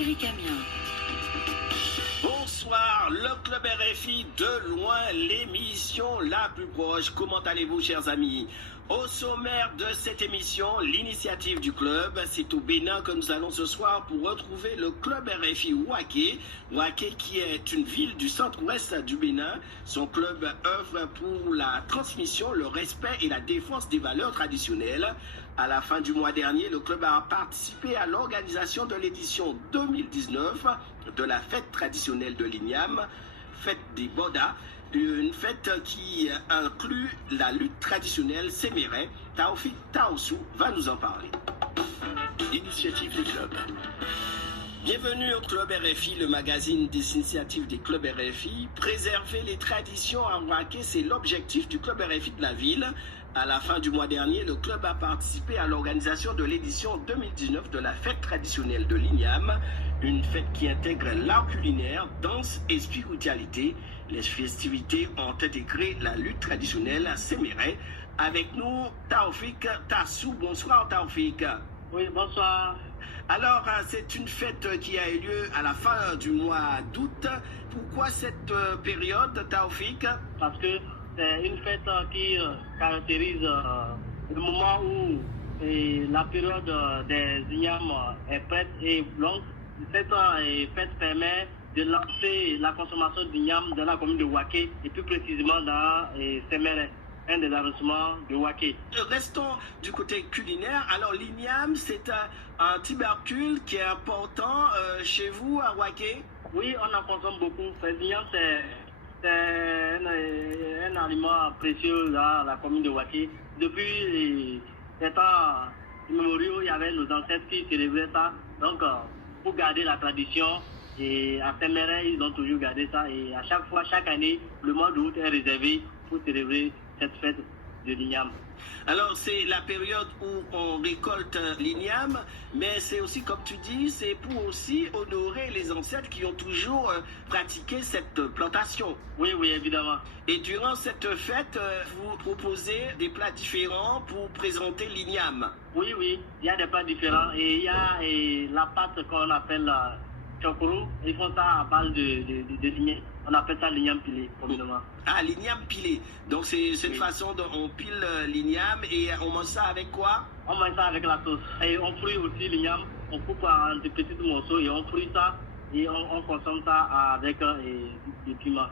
Éric Amiens. Bonsoir, le Club RFI, de loin l'émission la plus proche. Comment allez-vous, chers amis? Au sommaire de cette émission, l'initiative du club, c'est au Bénin que nous allons ce soir pour retrouver le Club RFI Ouaké. Ouaké qui est une ville du centre-ouest du Bénin. Son club œuvre pour la transmission, le respect et la défense des valeurs traditionnelles. À la fin du mois dernier, le club a participé à l'organisation de l'édition 2019 de la fête traditionnelle de l'Igname, fête des Bodas, une fête qui inclut la lutte traditionnelle séméraine. Taoufik Taoussou va nous en parler. Initiative des clubs. Bienvenue au Club RFI, le magazine des initiatives des clubs RFI. Préserver les traditions à Ouaké, c'est l'objectif du Club RFI de la ville. À la fin du mois dernier, le club a participé à l'organisation de l'édition 2019 de la fête traditionnelle de l'Igname, une fête qui intègre l'art culinaire, danse et spiritualité. Les festivités ont intégré la lutte traditionnelle séméraine. Avec nous, Taoufik Tassou. Bonsoir Taoufik. Oui, bonsoir. Alors, c'est une fête qui a eu lieu à la fin du mois d'août. Pourquoi cette période, Taoufik? Parce que c'est une fête qui caractérise le moment où la période des ignames est prête et longue. Cette fête permet de lancer la consommation d'ignames dans la commune de Ouaké et plus précisément dans Séméré, un des arrondissements de Ouaké. Restons du côté culinaire. Alors l'igname, c'est un tubercule qui est important chez vous à Ouaké? Oui, on en consomme beaucoup. L'igname, c'est un aliment précieux dans la commune de Ouaké. Depuis les temps immémoriaux, il y avait nos ancêtres qui célébraient ça. Donc, pour garder la tradition, et à Séméré, ils ont toujours gardé ça. Et à chaque fois, chaque année, le mois d'août est réservé pour célébrer cette fête de l'igname. Alors, c'est la période où on récolte l'igname, mais c'est aussi, comme tu dis, c'est pour aussi honorer les ancêtres qui ont toujours pratiqué cette plantation. Oui, oui, évidemment. Et durant cette fête, vous proposez des plats différents pour présenter l'igname. Oui, oui, il y a des plats différents. Et il y a la pâte qu'on appelle chokourou. Ils font ça à base de l'igname. On appelle ça l'igname pilé, communément. Ah, l'igname pilé. Donc, c'est cette façon dont on pile l'igname et on mange ça avec quoi? On mange ça avec la sauce. Et on fruit aussi l'igname. On coupe en de petits morceaux et on fruit ça. Et on consomme ça avec des piments.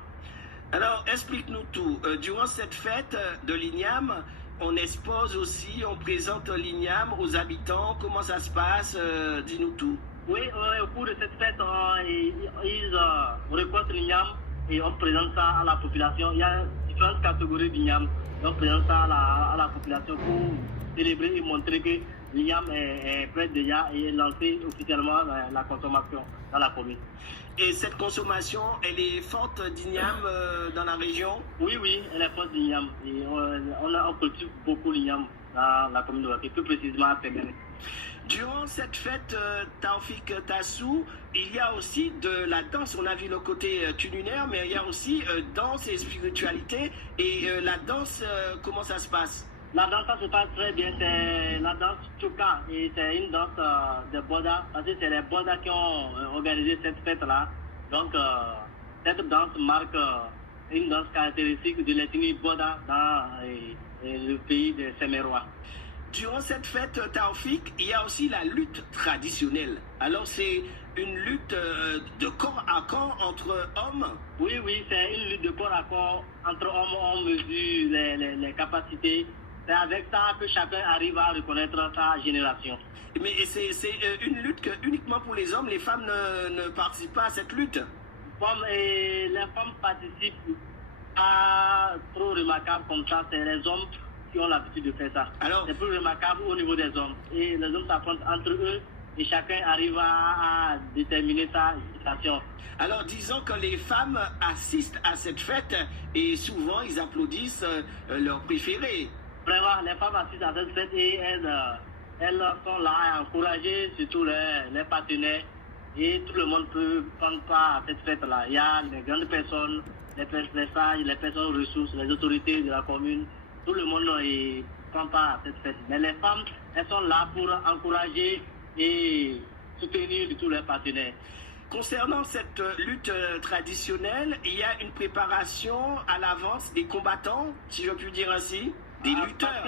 Alors, explique-nous tout. Durant cette fête de l'igname, on expose aussi, on présente l'igname aux habitants. Comment ça se passe? Dis-nous tout. Oui, au cours de cette fête, ils récoltent l'igname et on présente ça à la population. Il y a différentes catégories d'igname. On présente ça à la population pour célébrer et montrer que l'igname est prête déjà et est lancée officiellement la consommation dans la commune. Et cette consommation, elle est forte d'igname dans la région? Oui, oui, elle est forte d'igname. Et on cultive beaucoup l'igname dans la commune de Ouaké, plus précisément à Séméré. Durant cette fête, Taoufik Tassou, il y a aussi de la danse. On a vu le côté culinaire, mais il y a aussi danse et spiritualité. Et la danse, comment ça se passe? La danse, ça se passe très bien. C'est la danse Tchouka. Et c'est une danse de Boda. Parce que c'est les Bodas qui ont organisé cette fête-là. Donc, cette danse marque une danse caractéristique de l'ethnie Boda dans le pays des Sémérois. Durant cette fête, Taoufik, il y a aussi la lutte traditionnelle. Alors, c'est une lutte de corps à corps entre hommes? Oui, oui, c'est une lutte de corps à corps entre hommes. On mesure les capacités. C'est avec ça que chacun arrive à reconnaître sa génération. Mais c'est une lutte uniquement pour les hommes. Les femmes ne participent pas à cette lutte? Les femmes participent pas trop remarquable comme ça. C'est les hommes qui ont l'habitude de faire ça. Alors, c'est plus remarquable au niveau des hommes. Et les hommes s'affrontent entre eux et chacun arrive à déterminer sa situation. Alors, disons que les femmes assistent à cette fête et souvent ils applaudissent leurs préférés. Vraiment, les femmes assistent à cette fête et elles sont là à encourager surtout les partenaires. Et tout le monde peut prendre part à cette fête-là. Il y a les grandes personnes, les sages, les personnes ressources, les autorités de la commune. Tout le monde prend part à cette fête. Mais les femmes, elles sont là pour encourager et soutenir tous leurs partenaires. Concernant cette lutte traditionnelle, il y a une préparation à l'avance des combattants, si je puis dire ainsi, des lutteurs.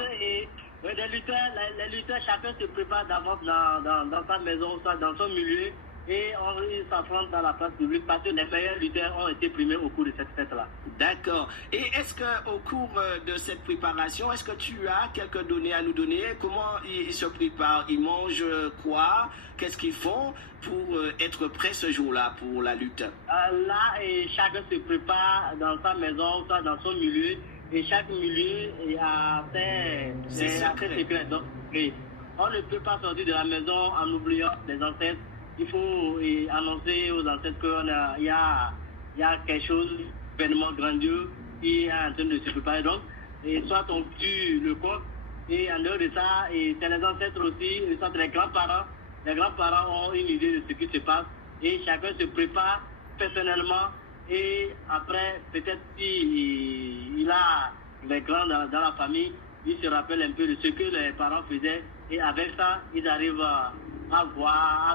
Les lutteurs, chacun se prépare d'avance dans sa maison, dans son milieu, et ils s'affrontent dans la place publique parce que les meilleurs lutteurs ont été primés au cours de cette fête-là. D'accord. Et est-ce qu'au cours de cette préparation, est-ce que tu as quelques données à nous donner? Comment ils se préparent? Ils mangent quoi? Qu'est-ce qu'ils font pour être prêts ce jour-là pour la lutte? Chacun se prépare dans sa maison, soit dans son milieu, et chaque milieu a ses secrets. Donc, on ne peut pas sortir de la maison en oubliant les ancêtres. Il faut annoncer aux ancêtres qu'il y a quelque chose, un événement grandiose qui est en train de se préparer. Donc, soit on tue le coq, et en dehors de ça, c'est les ancêtres aussi, soit les grands-parents. Les grands-parents ont une idée de ce qui se passe et chacun se prépare personnellement. Et après, peut-être s'il a les grands dans la famille, il se rappelle un peu de ce que les parents faisaient. Et avec ça, ils arrivent à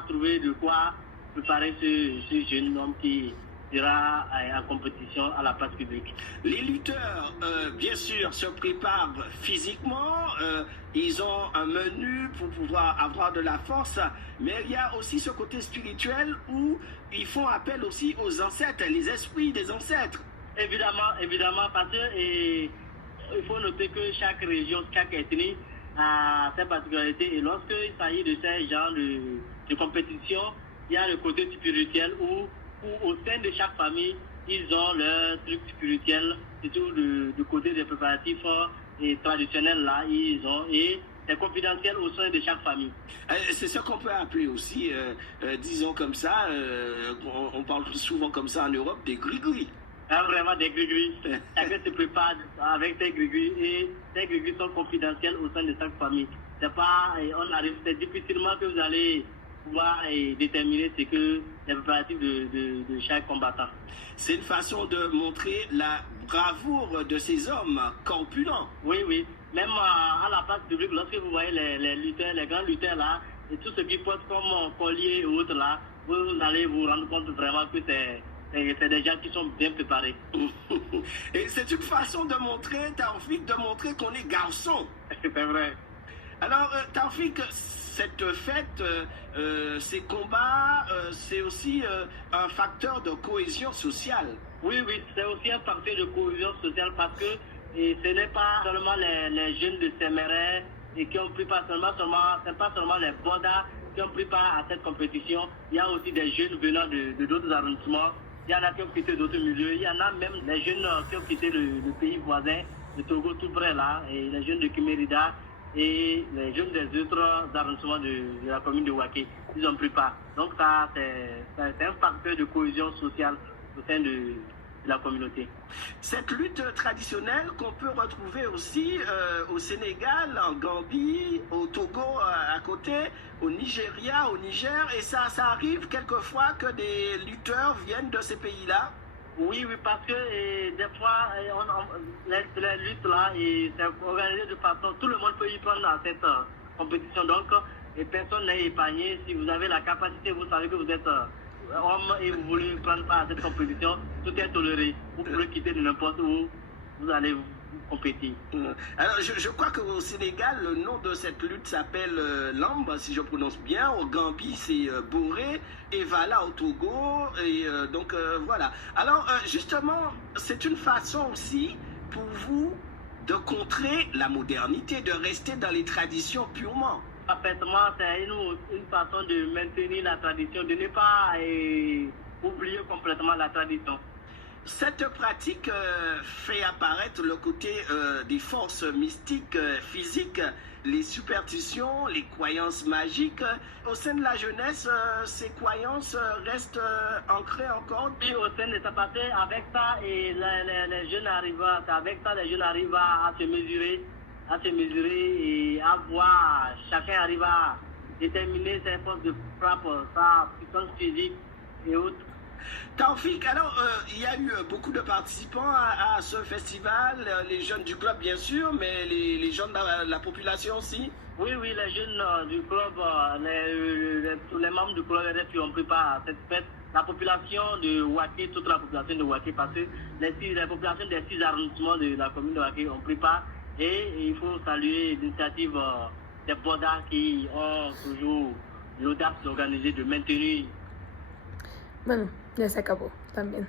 trouver de quoi préparer ce jeune homme qui sera en compétition à la place publique. Les lutteurs, bien sûr, se préparent physiquement. Ils ont un menu pour pouvoir avoir de la force. Mais il y a aussi ce côté spirituel où ils font appel aussi aux ancêtres, les esprits des ancêtres. Évidemment, parce que il faut noter que chaque région, chaque ethnie a ses particularités. Et lorsqu'il s'agit de ces genres de compétition, il y a le côté spirituel où au sein de chaque famille, ils ont leur truc spirituel, surtout du côté des préparatifs et traditionnels là, ils ont, et c'est confidentiel au sein de chaque famille. C'est ce qu'on peut appeler aussi, disons comme ça, on parle souvent comme ça en Europe, des gris-gris. Vraiment des gris-gris. Chacun se prépare avec ses gris-gris et ces gris-gris sont confidentiels au sein de chaque famille. C'est difficilement que vous allez pouvoir déterminer ce que les préparatifs de chaque combattant. C'est une façon de montrer la bravoure de ces hommes corpulents. Oui. Même à la place publique, lorsque vous voyez les lutteurs, les grands lutteurs là, et tout ce qui portent comme collier et autres là, vous allez vous rendre compte vraiment que c'est des gens qui sont bien préparés. Et c'est une façon de montrer, Taoufik, de montrer qu'on est garçon. C'est vrai. Alors, Taoufik, cette fête, ces combats, c'est aussi un facteur de cohésion sociale. Oui, c'est aussi un facteur de cohésion sociale parce que ce n'est pas seulement les jeunes de Séméret et qui ont pris c'est pas seulement les Bodas qui ont pris part à cette compétition. Il y a aussi des jeunes venant de d'autres arrondissements. Il y en a qui ont quitté d'autres milieux. Il y en a même les jeunes qui ont quitté le pays voisin, le Togo tout près là, et les jeunes de Kimérida et les jeunes des autres arrondissements de la commune de Waké. Ils ont pris part. Donc ça, c'est un facteur de cohésion sociale au sein de la communauté. Cette lutte traditionnelle qu'on peut retrouver aussi au Sénégal, en Gambie, au Togo à côté, au Nigeria, au Niger, et ça arrive quelquefois que des lutteurs viennent de ces pays-là. Oui, parce que des fois, les luttes là, c'est organisé de façon, tout le monde peut y prendre à cette compétition, donc et personne n'est épargné. Si vous avez la capacité, vous savez que vous êtes homme et vous voulez prendre part à cette compétition, tout est toléré. Vous pouvez quitter de n'importe où, vous allez compétir. Alors, je crois qu'au Sénégal, le nom de cette lutte s'appelle Lamba, si je prononce bien. Au Gambie, c'est Boré. Et voilà, au Togo. Et donc, voilà. Alors, justement, c'est une façon aussi pour vous de contrer la modernité, de rester dans les traditions purement. Parfaitement, c'est une façon de maintenir la tradition, de ne pas oublier complètement la tradition. Cette pratique fait apparaître le côté des forces mystiques, physiques, les superstitions, les croyances magiques. Au sein de la jeunesse, ces croyances restent ancrées encore. Et au sein de sa partie, avec ça, et les jeunes arrivent à se mesurer, et à voir, chacun arrive à déterminer ses forces de frappe, sa puissance physique et autres. Taoufik, alors il y a eu beaucoup de participants à ce festival, les jeunes du club bien sûr, mais les jeunes de la population aussi. Oui, les jeunes du club, les tous les membres du club RFI ont pris part à cette fête. La population de Ouaké, toute la population de Ouaké, parce que les populations des 6 arrondissements de la commune de Ouaké ont pris part. Et il faut saluer l'initiative des Bodas qui ont toujours l'audace d'organiser, de maintenir. Bueno, ya se acabó también.